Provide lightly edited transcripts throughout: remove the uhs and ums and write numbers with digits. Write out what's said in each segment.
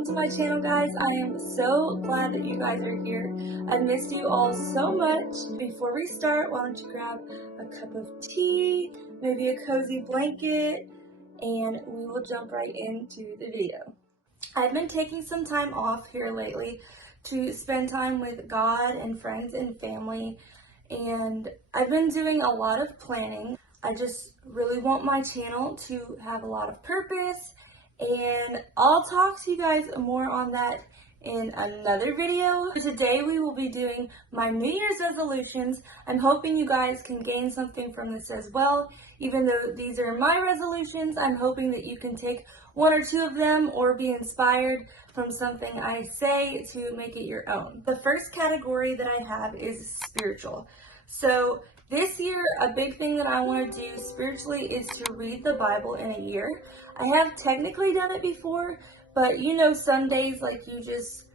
welcome to my channel, guys. I am so glad that you guys are here. I've missed you all so much. Before we start, why don't you grab a cup of tea, maybe a cozy blanket, and we will jump right into the video. I've been taking some time off here lately to spend time with God and friends and family, and I've been doing a lot of planning. I just really want my channel to have a lot of purpose, and I'll talk to you guys more on that in another video. Today we will be doing my New Year's resolutions. I'm hoping you guys can gain something from this as well. Even though these are my resolutions, I'm hoping that you can take one or two of them or be inspired from something I say to make it your own. The first category that I have is spiritual. So this year, a big thing that I want to do spiritually is to read the Bible in a year. I have technically done it before, but you know, some days like you just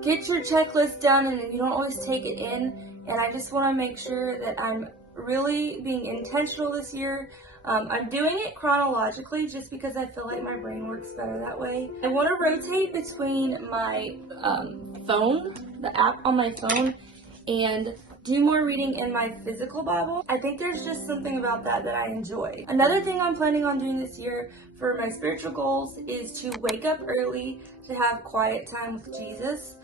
get your checklist done and you don't always take it in. And I just want to make sure that I'm really being intentional this year. I'm doing it chronologically just because I feel like my brain works better that way. I want to rotate between my phone, the app on my phone, and do more reading in my physical Bible. I think there's just something about that I enjoy. Another thing I'm planning on doing this year for my spiritual goals is to wake up early to have quiet time with Jesus.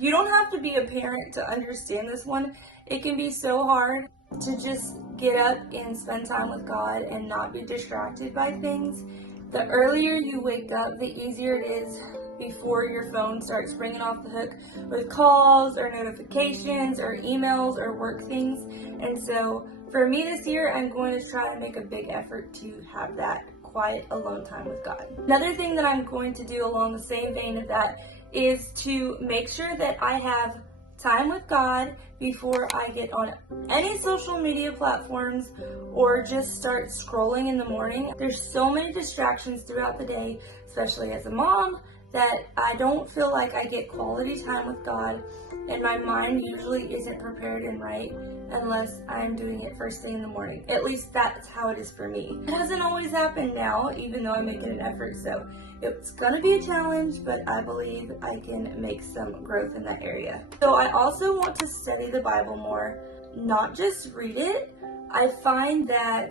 You don't have to be a parent to understand this one. It can be so hard to just get up and spend time with God and not be distracted by things. The earlier you wake up, the easier it is before your phone starts ringing off the hook with calls or notifications or emails or work things. And so for me this year, I'm going to try to make a big effort to have that quiet alone time with God. Another thing that I'm going to do along the same vein of that is to make sure that I have time with God before I get on any social media platforms or just start scrolling in the morning. There's so many distractions throughout the day, especially as a mom, that I don't feel like I get quality time with God, and my mind usually isn't prepared and right unless I'm doing it first thing in the morning. At least that's how it is for me. It doesn't always happen now, even though I'm making an effort, so it's gonna be a challenge, but I believe I can make some growth in that area. So I also want to study the Bible more, not just read it. I find that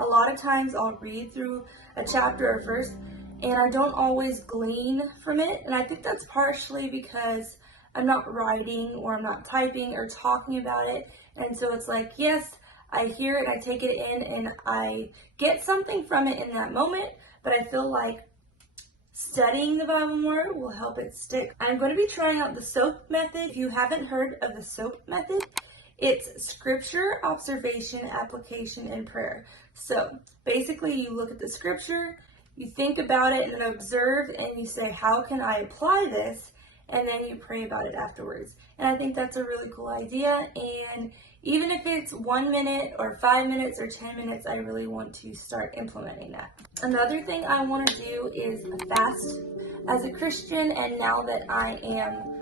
a lot of times I'll read through a chapter or verse and I don't always glean from it. And I think that's partially because I'm not writing or I'm not typing or talking about it. And so it's like, yes, I hear it, I take it in, and I get something from it in that moment, but I feel like studying the Bible more will help it stick. I'm going to be trying out the SOAP method. If you haven't heard of the SOAP method, it's scripture, observation, application, and prayer. So basically you look at the scripture, you think about it and then observe, and you say, how can I apply this? And then you pray about it afterwards. And I think that's a really cool idea. And even if it's 1 minute or 5 minutes or 10 minutes, I really want to start implementing that. Another thing I want to do is fast. As a Christian, and now that I am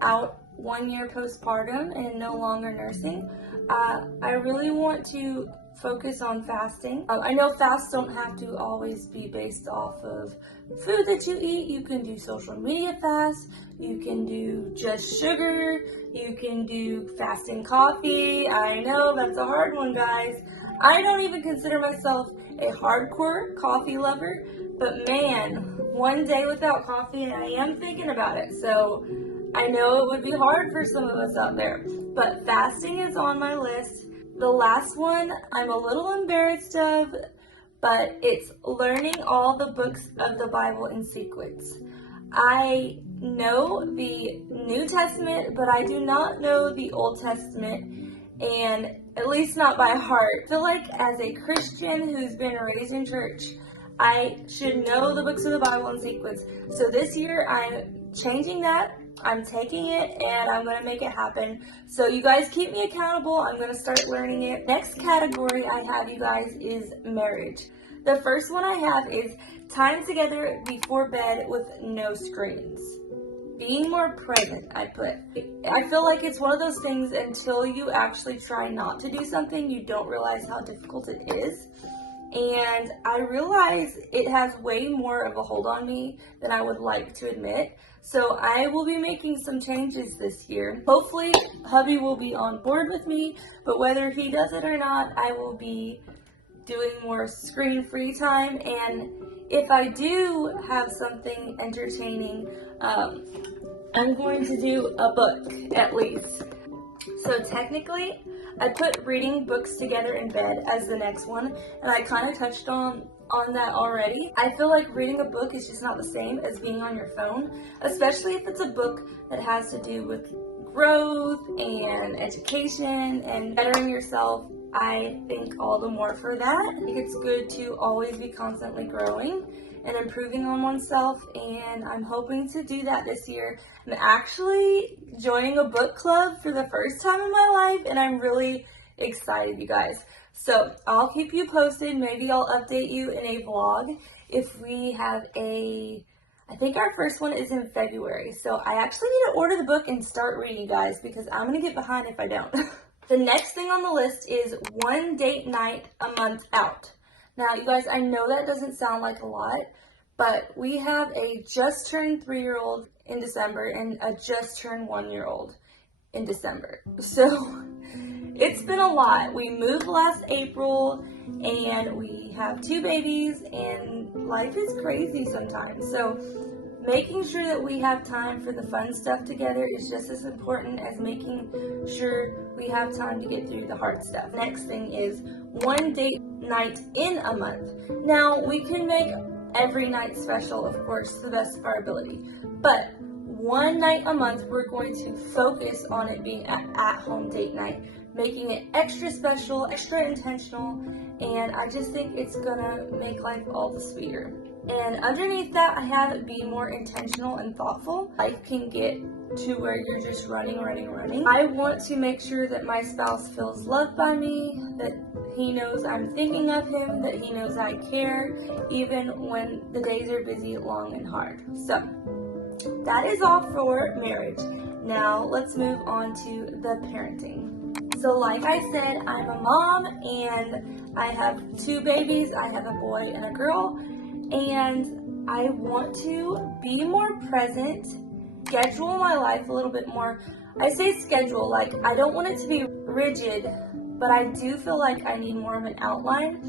out 1 year postpartum and no longer nursing, I really want to focus on fasting. I know fasts don't have to always be based off of food that you eat. You can do social media fast, you can do just sugar, you can do fasting coffee. I know that's a hard one, guys. I don't even consider myself a hardcore coffee lover, but man, 1 day without coffee and I am thinking about it. So I know it would be hard for some of us out there, but fasting is on my list. The last one I'm a little embarrassed of, but it's learning all the books of the Bible in sequence. I know the New Testament, but I do not know the Old Testament, and at least not by heart. I feel like as a Christian who's been raised in church, I should know the books of the Bible in sequence. So this year I'm changing that. I'm taking it and I'm going to make it happen. So you guys keep me accountable. I'm going to start learning it. Next category I have, you guys, is marriage. The first one I have is time together before bed with no screens. Being more present, I put. I feel like it's one of those things until you actually try not to do something, you don't realize how difficult it is. and I realize it has way more of a hold on me than I would like to admit. So I will be making some changes this year. Hopefully hubby will be on board with me, but whether he does it or not, I will be doing more screen-free time. And if I do have something entertaining, I'm going to do a book at least. So technically, I put reading books together in bed as the next one, and I kind of touched on that already. I feel like reading a book is just not the same as being on your phone, especially if it's a book that has to do with growth and education and bettering yourself. I think all the more for that. I think it's good to always be constantly growing and improving on oneself, and I'm hoping to do that this year. I'm actually joining a book club for the first time in my life, and I'm really excited, you guys. So I'll keep you posted. Maybe I'll update you in a vlog if we have I think our first one is in February. So I actually need to order the book and start reading, you guys, because I'm gonna get behind if I don't. The next thing on the list is one date night a month out. Now, you guys, I know that doesn't sound like a lot, but we have a just turned 3-year-old in December and a just turned 1-year-old in December. So it's been a lot. We moved last April and we have 2 babies, and life is crazy sometimes. So making sure that we have time for the fun stuff together is just as important as making sure we have time to get through the hard stuff. Next thing is one date night in a month. Now, we can make every night special, of course, to the best of our ability, but one night a month we're going to focus on it being an at-home date night, making it extra special, extra intentional, and I just think it's gonna make life all the sweeter. And underneath that, I have be more intentional and thoughtful. Life can get to where you're just running. I want to make sure that my spouse feels loved by me, that he knows I'm thinking of him, that he knows I care, even when the days are busy, long, and hard. So that is all for marriage. Now let's move on to the parenting. So like I said, I'm a mom and I have 2 babies. I have a boy and a girl, and I want to be more present, schedule my life a little bit more. I say schedule, like I don't want it to be rigid, but I do feel like I need more of an outline.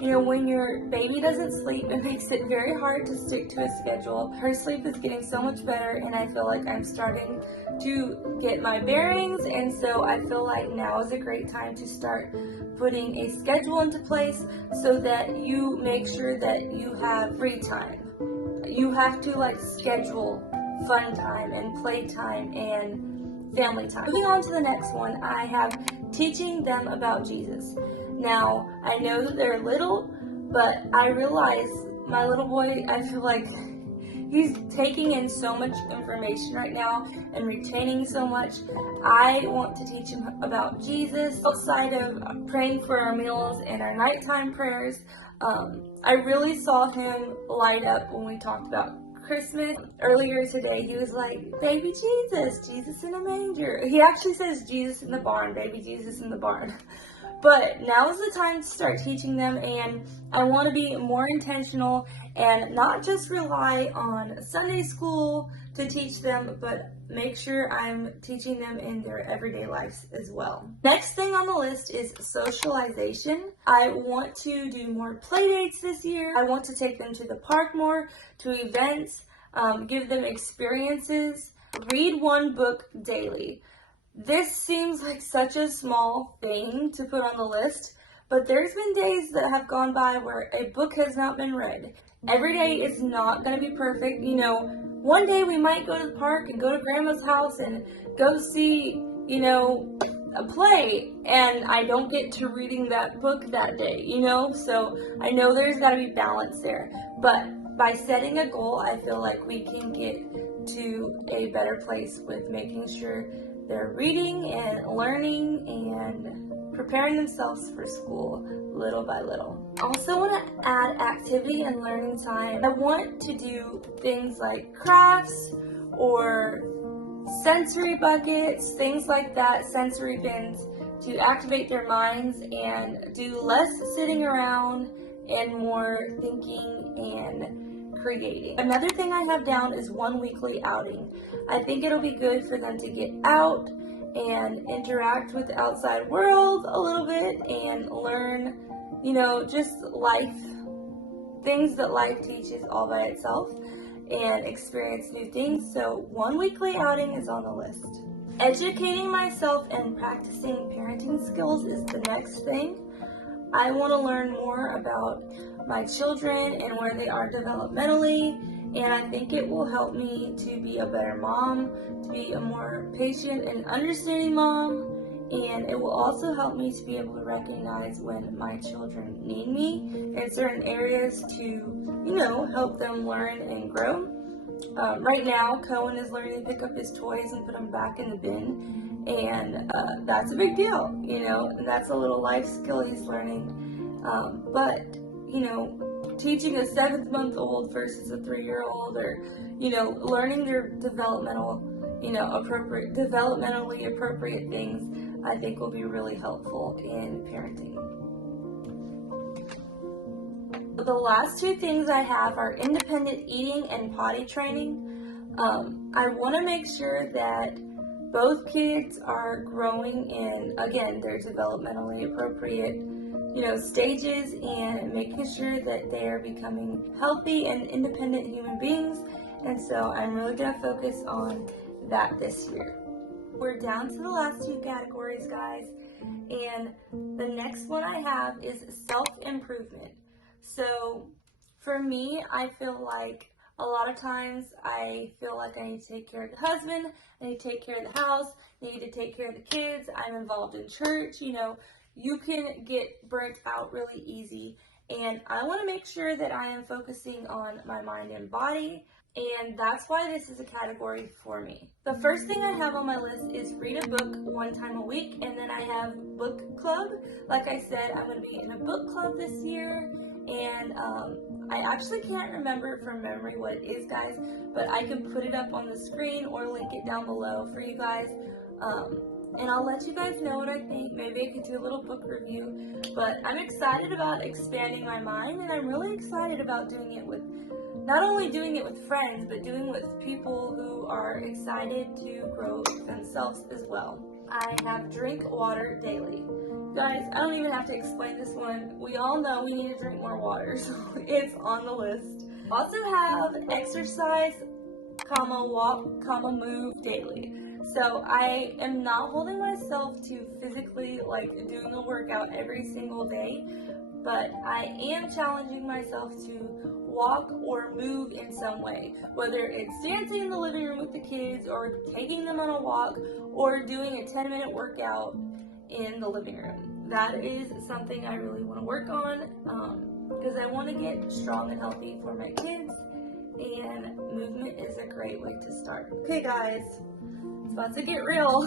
You know, when your baby doesn't sleep, it makes it very hard to stick to a schedule. Her sleep is getting so much better, and I feel like I'm starting to get my bearings, and so I feel like now is a great time to start putting a schedule into place so that you make sure that you have free time. You have to like schedule fun time and play time and family time. Moving on to the next one, I have teaching them about Jesus. Now, I know that they're little, but I realize my little boy, I feel like he's taking in so much information right now and retaining so much. I want to teach him about Jesus outside of praying for our meals and our nighttime prayers. I really saw him light up when we talked about Christmas. Earlier today, he was like, baby Jesus, Jesus in a manger. He actually says Jesus in the barn, baby Jesus in the barn. But now is the time to start teaching them, and I want to be more intentional and not just rely on Sunday school to teach them, but make sure I'm teaching them in their everyday lives as well. Next thing on the list is socialization. I want to do more play dates this year. I want to take them to the park more, to events, give them experiences, read one book daily. This seems like such a small thing to put on the list, but there's been days that have gone by where a book has not been read. Every day is not going to be perfect. You know, one day we might go to the park and go to grandma's house and go see, you know, a play, and I don't get to reading that book that day, you know? So I know there's got to be balance there, but by setting a goal, I feel like we can get to a better place with making sure they're reading and learning and preparing themselves for school little by little. I also want to add activity and learning time. I want to do things like crafts or sensory buckets, things like that, sensory bins, to activate their minds and do less sitting around and more thinking and creating. Another thing I have down is 1 weekly outing. I think it'll be good for them to get out and interact with the outside world a little bit and learn, just life, things that life teaches all by itself, and experience new things. So 1 weekly outing is on the list. Educating myself and practicing parenting skills is the next thing. I want to learn more about my children and where they are developmentally, and I think it will help me to be a better mom, to be a more patient and understanding mom, and it will also help me to be able to recognize when my children need me in certain areas to, help them learn and grow. Right now, Cohen is learning to pick up his toys and put them back in the bin, and that's a big deal, and that's a little life skill he's learning. But teaching a 7-month-old versus a 3-year-old, or learning their developmentally appropriate things, I think will be really helpful in parenting. The last 2 things I have are independent eating and potty training. I want to make sure that both kids are growing in, again, their developmentally appropriate, stages, and making sure that they are becoming healthy and independent human beings. And so I'm really going to focus on that this year. We're down to the last 2 categories, guys, and the next one I have is self-improvement. So for me, I feel like a lot of times I feel like I need to take care of the husband, I need to take care of the house, I need to take care of the kids, I'm involved in church. You can get burnt out really easy, and I want to make sure that I am focusing on my mind and body, and that's why this is a category for me. The first thing I have on my list is read a book 1 time a week, and then I have book club. Like I said, I'm going to be in a book club this year, and I actually can't remember from memory what it is, guys, but I can put it up on the screen or link it down below for you guys. And I'll let you guys know what I think. Maybe I could do a little book review, but I'm excited about expanding my mind, and I'm really excited about doing it with, not only doing it with friends, but doing it with people who are excited to grow themselves as well. I have drink water daily. Guys, I don't even have to explain this one. We all know we need to drink more water, so it's on the list. Also have exercise, walk, move daily. So I am not holding myself to physically doing a workout every single day, but I am challenging myself to walk or move in some way, whether it's dancing in the living room with the kids, or taking them on a walk, or doing a 10-minute workout in the living room. That is something I really want to work on, because I want to get strong and healthy for my kids, and movement is a great way to start. Okay guys, it's about to get real.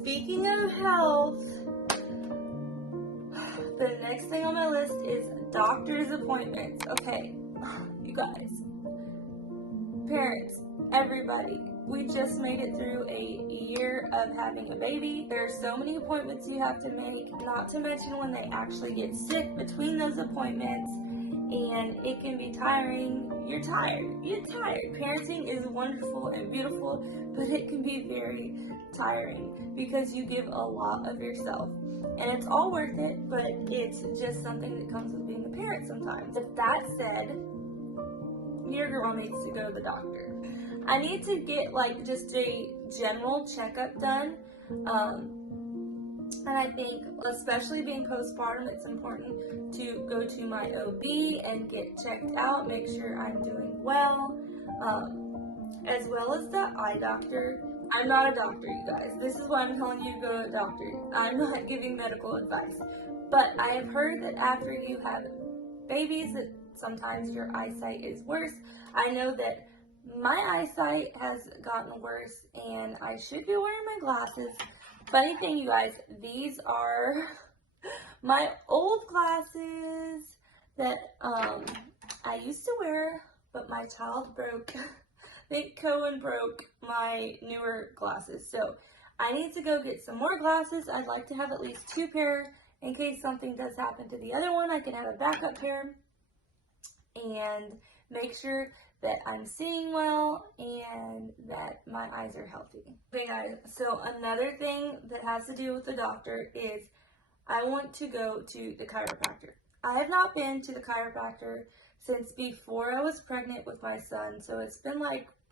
Speaking of health, the next thing on my list is doctor's appointments. Okay, you guys, parents, everybody, we just made it through a year of having a baby. There are so many appointments you have to make, not to mention when they actually get sick between those appointments, and it can be tiring. You're tired. Parenting is wonderful and beautiful, but it can be very tiring because you give a lot of yourself. And it's all worth it, but it's just something that comes with being a parent sometimes. With that said, your girl needs to go to the doctor. I need to get just a general checkup done. And I think, especially being postpartum, it's important to go to my OB and get checked out, make sure I'm doing well, as well as the eye doctor. I'm not a doctor, you guys. This is why I'm telling you to go to a doctor. I'm not giving medical advice. But I have heard that after you have babies, that sometimes your eyesight is worse. I know that my eyesight has gotten worse, and I should be wearing my glasses. Funny thing, you guys, these are my old glasses that I used to wear, but my child broke. I think Cohen broke my newer glasses, so I need to go get some more glasses. I'd like to have at least 2 pair in case something does happen to the other one, I can have a backup pair and make sure that I'm seeing well and that my eyes are healthy. Okay guys, so another thing that has to do with the doctor is I want to go to the chiropractor. I have not been to the chiropractor since before I was pregnant with my son, so it's been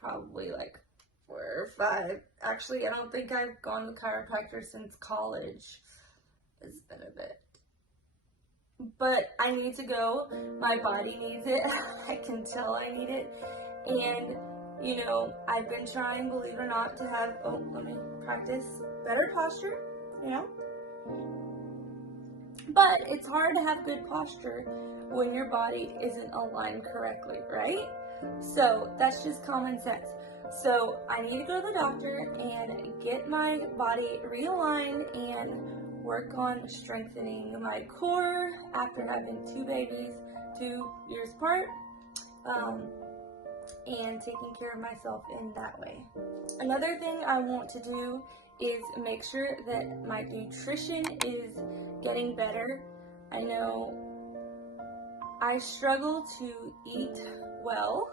probably 4 or 5. Actually, I don't think I've gone to the chiropractor since college. It's been a bit. But I need to go. My body needs it. I can tell I need it. And, I've been trying, believe it or not, to have, let me practice better posture, But it's hard to have good posture when your body isn't aligned correctly, right? So that's just common sense. So I need to go to the doctor and get my body realigned and work on strengthening my core after having 2 babies 2 years apart, and taking care of myself in that way. Another thing I want to do is make sure that my nutrition is getting better. I know I struggle to eat well,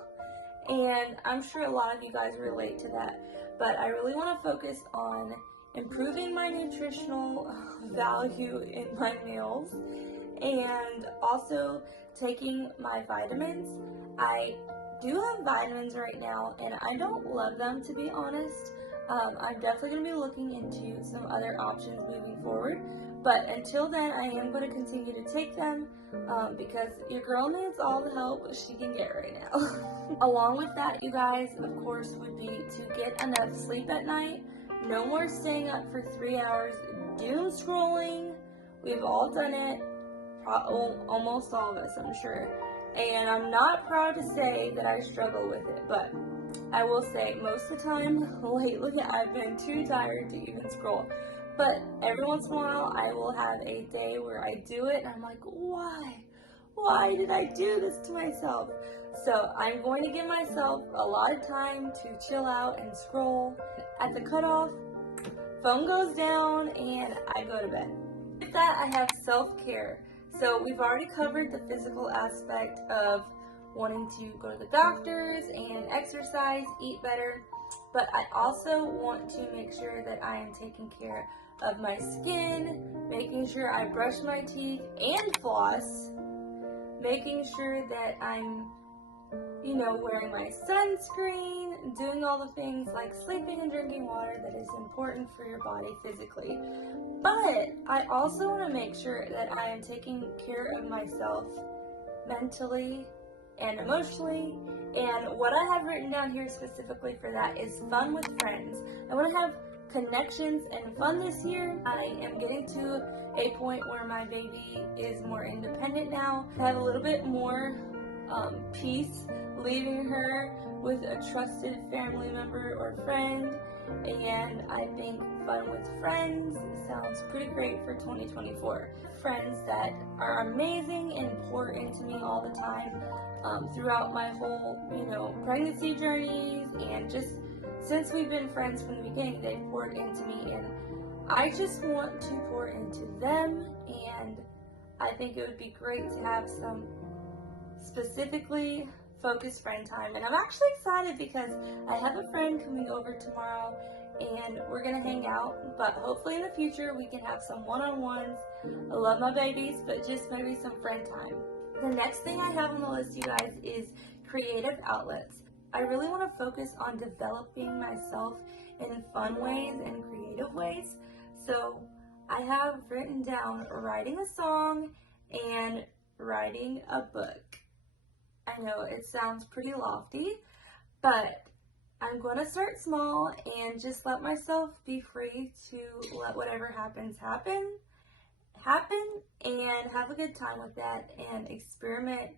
and I'm sure a lot of you guys relate to that, but I really want to focus on improving my nutritional value in my meals and also taking my vitamins. I do have vitamins right now and I don't love them, to be honest. I'm definitely going to be looking into some other options moving forward, but until then I am going to continue to take them because your girl needs all the help she can get right now. Along with that, you guys, of course, would be to get enough sleep at night. No more staying up for 3 hours doom scrolling. We've all done it, almost all of us, I'm sure. And I'm not proud to say that I struggle with it, but I will say most of the time lately I've been too tired to even scroll. But every once in a while I will have a day where I do it and I'm like, why? Why did I do this to myself? So I'm going to give myself a lot of time to chill out and scroll. At the cutoff, phone goes down and I go to bed. With that, I have self-care. So we've already covered the physical aspect of wanting to go to the doctors and exercise, eat better, but I also want to make sure that I am taking care of my skin, making sure I brush my teeth and floss, making sure that I'm, wearing my sunscreen, doing all the things like sleeping and drinking water that is important for your body physically. But I also want to make sure that I am taking care of myself mentally and emotionally. And what I have written down here specifically for that is fun with friends. I want to have connections and fun this year. I am getting to a point where my baby is more independent now. I have a little bit more peace leaving her with a trusted family member or friend, and I think fun with friends sounds pretty great for 2024. Friends that are amazing and pour into me all the time throughout my whole, pregnancy journeys, and just since we've been friends from the beginning, they've poured into me, and I just want to pour into them, and I think it would be great to have some specifically focused friend time. And I'm actually excited because I have a friend coming over tomorrow and we're gonna hang out, but hopefully in the future we can have some one-on-ones. I love my babies, but just maybe some friend time. The next thing I have on the list, you guys, is creative outlets. I really want to focus on developing myself in fun ways and creative ways. So I have written down writing a song and writing a book. I know it sounds pretty lofty, but I'm going to start small and just let myself be free to let whatever happens happen, and have a good time with that and experiment.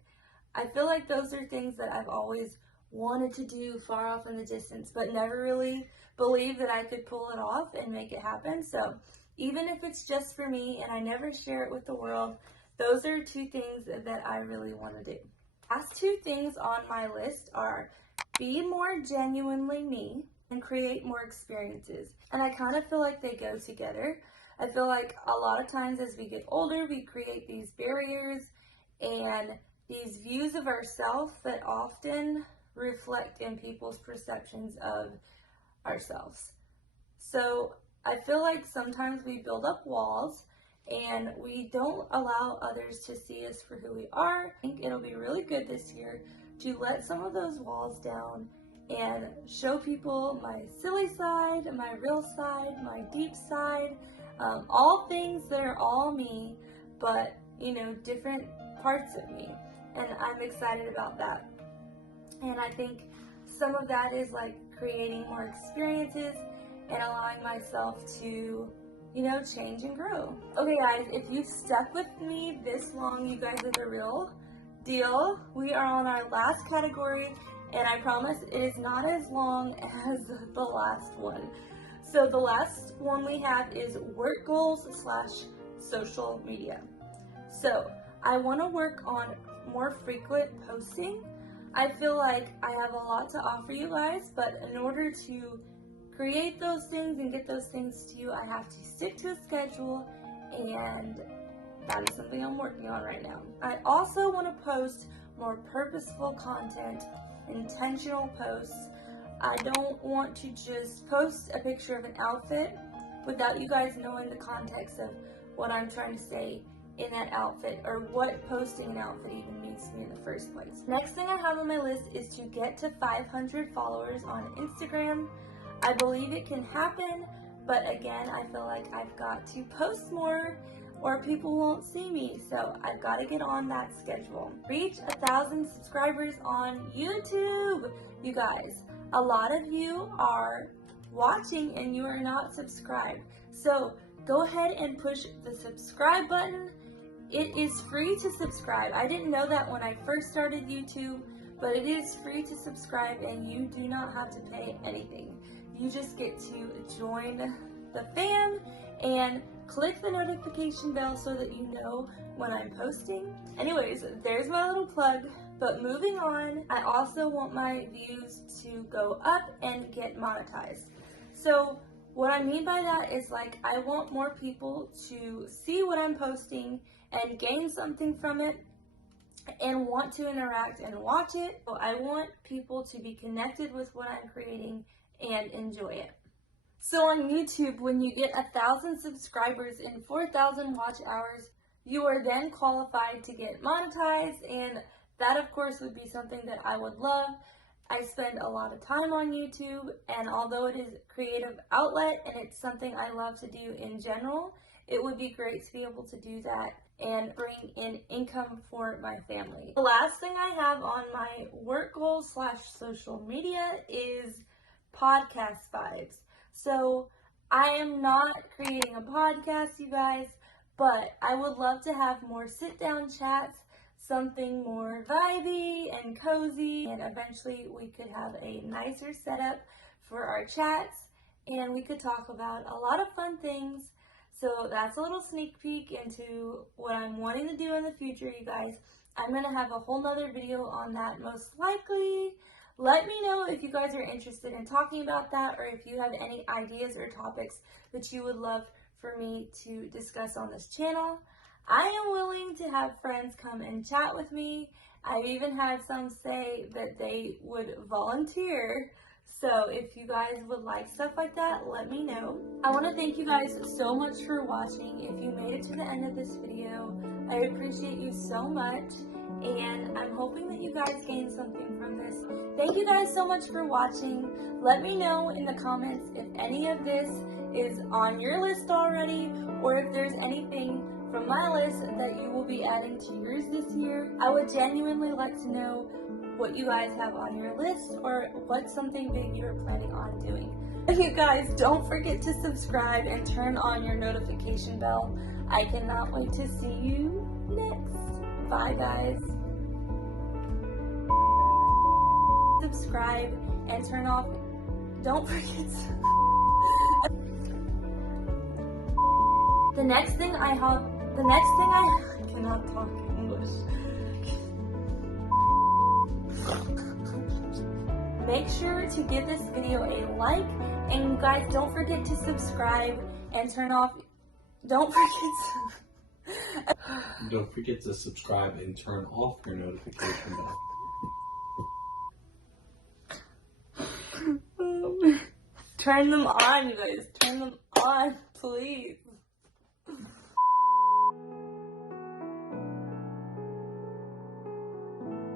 I feel like those are things that I've always wanted to do far off in the distance, but never really believed that I could pull it off and make it happen. So even if it's just for me and I never share it with the world, those are 2 things that I really want to do. Last 2 things on my list are be more genuinely me and create more experiences. And I kind of feel like they go together. I feel like a lot of times as we get older, we create these barriers and these views of ourselves that often reflect in people's perceptions of ourselves. So I feel like sometimes we build up walls and we don't allow others to see us for who we are. I think it'll be really good this year to let some of those walls down and show people my silly side, my real side, my deep side, all things that are all me, but different parts of me. And I'm excited about that. And I think some of that is like creating more experiences and allowing myself to, change and grow. Okay guys, if you've stuck with me this long, you guys are the real deal. We are on our last category, and I promise it is not as long as the last one. So the last one we have is work goals / social media. So I want to work on more frequent posting. I feel like I have a lot to offer you guys, but in order to create those things and get those things to you, I have to stick to a schedule, and that is something I'm working on right now. I also want to post more purposeful content, intentional posts. I don't want to just post a picture of an outfit without you guys knowing the context of what I'm trying to say in that outfit, or what posting an outfit even means to me in the first place. Next thing I have on my list is to get to 500 followers on Instagram. I believe it can happen, but again, I feel like I've got to post more or people won't see me, so I've got to get on that schedule. Reach 1,000 subscribers on YouTube. You guys, a lot of you are watching and you are not subscribed, so go ahead and push the subscribe button. It is free to subscribe. I didn't know that when I first started YouTube, but it is free to subscribe and you do not have to pay anything. You just get to join the fam and click the notification bell so that you know when I'm posting. Anyways, there's my little plug, but moving on, I also want my views to go up and get monetized. So what I mean by that is, like, I want more people to see what I'm posting and gain something from it and want to interact and watch it. So I want people to be connected with what I'm creating and enjoy it. So on YouTube, when you get 1,000 subscribers and 4,000 watch hours, you are then qualified to get monetized, and that of course would be something that I would love. I spend a lot of time on YouTube, and although it is a creative outlet and it's something I love to do in general, it would be great to be able to do that and bring in income for my family. The last thing I have on my work goals / social media is podcast vibes. So I am not creating a podcast, you guys, but I would love to have more sit-down chats, something more vibey and cozy, and eventually we could have a nicer setup for our chats and we could talk about a lot of fun things. So that's a little sneak peek into what I'm wanting to do in the future, you guys. I'm going to have a whole nother video on that most likely. Let me know if you guys are interested in talking about that, or if you have any ideas or topics that you would love for me to discuss on this channel. I am willing to have friends come and chat with me. I've even had some say that they would volunteer. So if you guys would like stuff like that, let me know. I want to thank you guys so much for watching. If you made it to the end of this video, I appreciate you so much. And I'm hoping that you guys gained something from this. Thank you guys so much for watching. Let me know in the comments if any of this is on your list already, or if there's anything from my list that you will be adding to yours this year. I would genuinely like to know what you guys have on your list, or what's something big you're planning on doing. You guys, don't forget to subscribe and turn on your notification bell. I cannot wait to see you next. Bye guys. Subscribe and turn off. Don't forget the next thing I cannot talk English. Make sure to give this video a like, and you guys don't forget to subscribe and turn off Don't forget Don't forget to subscribe and turn off your notification bell. Turn them on, you guys. Turn them on, please.